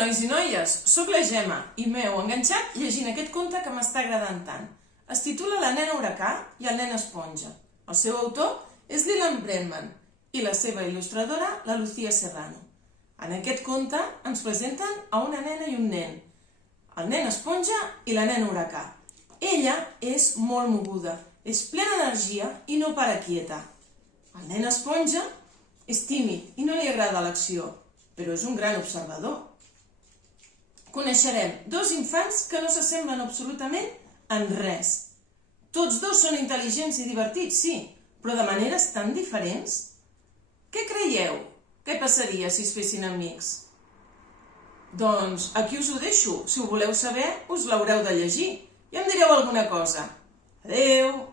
nois i noies, sóc la Gemma i m'heu enganxat llegint aquest conte que m'està agradant tant. Es titula La nena huracà i el nen esponja. El seu autor és Leland Bregman i la seva il·lustradora la Lucía Serrano. En aquest conte ens presenten a una nena i un nen, el nen esponja i la nena huracà. Ella és molt moguda, és plena d'energia i no para quieta. El nen esponja és tímid i no li agrada l'acció, però és un gran observador. Coneixerem dos infants que no s'assemblen absolutament en res. Tots dos són intel·ligents i divertits, sí, però de maneres tan diferents. Què creieu? Què passaria si es fessin amics? Doncs aquí us ho deixo. Si ho voleu saber, us l'haureu de llegir i em direu alguna cosa. Adeu!